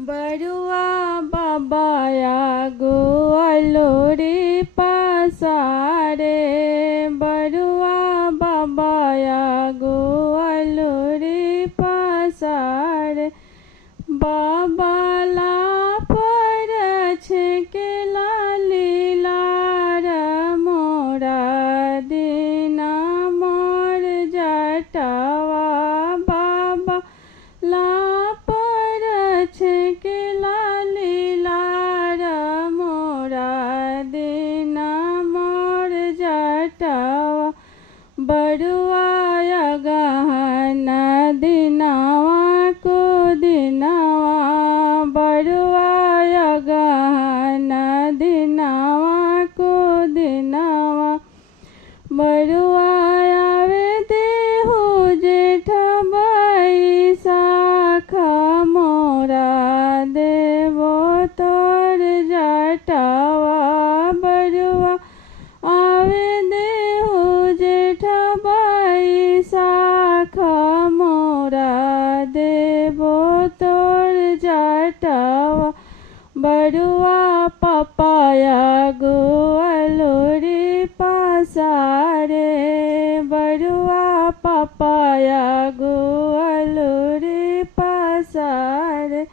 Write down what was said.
बरुआ बाबाया गोवालो रे पासारे बरुआ बाबाया गोवालो रे पासारे बाबाला पर छेकेला लीलार मोरा दीना मोर जटावा बाबा ला पर छेकेला लीलार मोरा दीना मोर जटावा बरुआ गहना दिनावा को दिनावा बरुआ गहना दिनावा को दिनावा बरुआ आवे देहु जेठ बाई शाखा मोरा देवो तोर जटावा बरुआ आवे देहु जेठ बाई शाखा मोरा देवो तोर जटावा बरुआ पापाया गोवालो रे पासारे बरुआ पापाया गोवालो रे पासारे